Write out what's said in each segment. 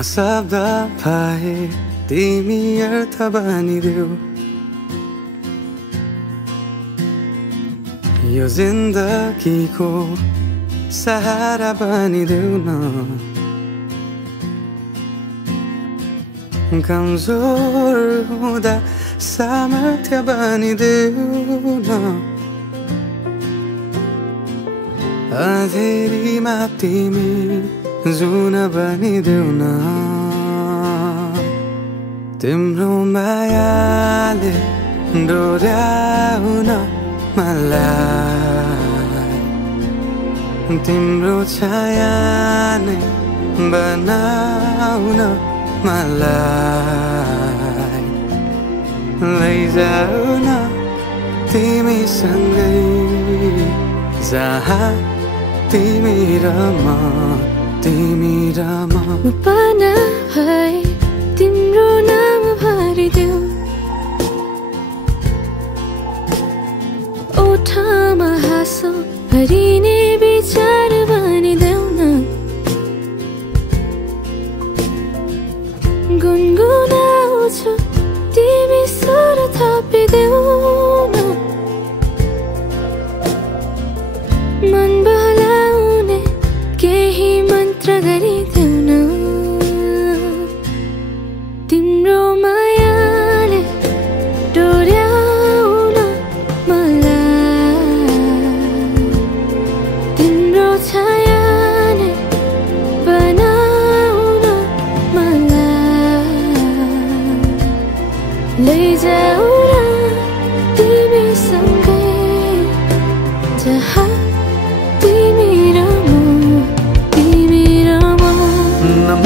म शब्द भए तिमी अर्थ बनिदेऊ यो जिन्दगीको सहारा बनिदेऊ न कमजोर हुँदा सामर्थ्य बनिदेऊ न अँधेरीमा तिमी जुन बनिदेऊ न तिम्रो मायाले डोर्याउन मलाई तिम्रो छाया नै बनाउन मलाई लैजाऊ न तिमीसँगै जहाँ तिमी र म पाना भए तिम्रो नाम भरिदेऊ ओठमा हाँसो भरिने विचार बनिदेऊ न गुनगुनाउँछु तिमी स्वर थपिदेऊ न मन बहलाउने केही मन्त्र गरिदेऊ न तिम्रो मायाले डोर्याउन मलाई तिम्रो छाया नै बनाउन मलाई लैजाऊ न तिमीसँगै जहाँ तिमी र म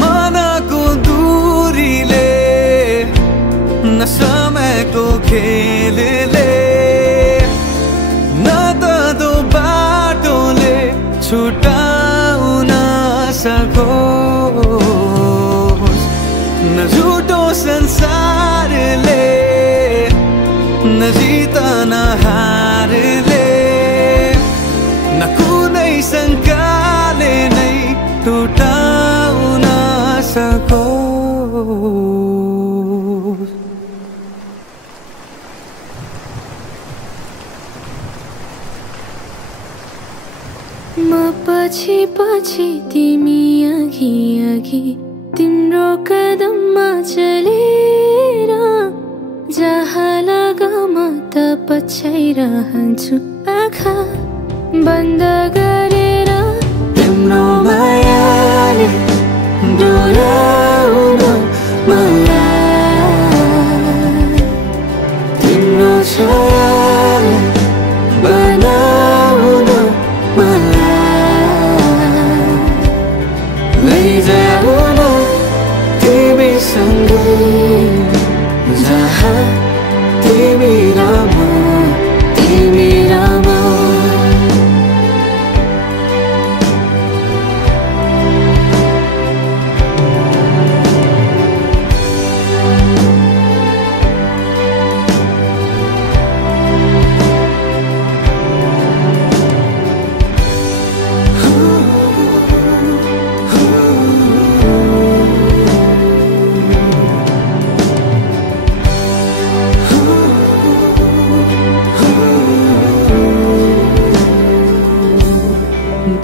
मनको दूरीले न समयको खेलले न त दो बाटोले छुटाउन सकोस् न झुटो संसारले न जित न हारले न कुनै शङ्काले नै टुटाउन सकोस् म पछि पछि तिमी अघि अघि तिम्रो कदममा चलेर जहाँ लग म त पछ्याइरहन्छु आँखा बन्द गरेर तिम्रो मायाले डोर्याउन मलाई तिम्रो छायाले बनाउन मलाई लैजाऊ न तिमीसँगै जहाँ तिमी र म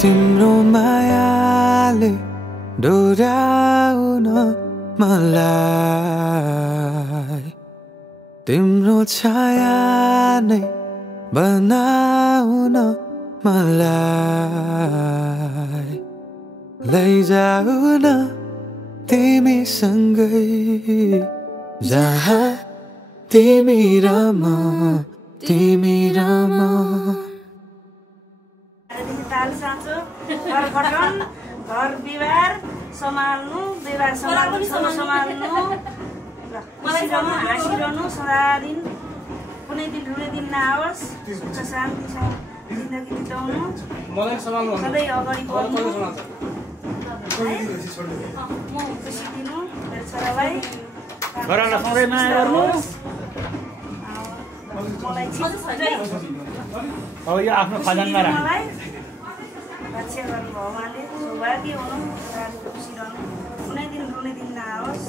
तिम्रो मायाले डोर्याउन मलाई तिम्रो छाया नै बनाउन मलाई लैजाऊ न तिमीसँगै जहाँ तिमी र म ताल साँचो घर गठन घर बिहार सम्हाल्नु व्यवहार सम्हाल्नु सम्हाल्नु मलाई हाँसिरहनु सदा दिन कुनै दिन ठुलो दिन नआओस् शान्तिसँग जिन्दगी बिताउनु सधैँ अगाडि बढ्नु म खुसी दिनु मेरो छोरालाई मलाई अब यो आफ्नो खजानमा राख्नु रक्षा गर्नु भगवानले सौभाग्य हुनु खुसी रहनु कुनै दिन रुने दिन नआओस्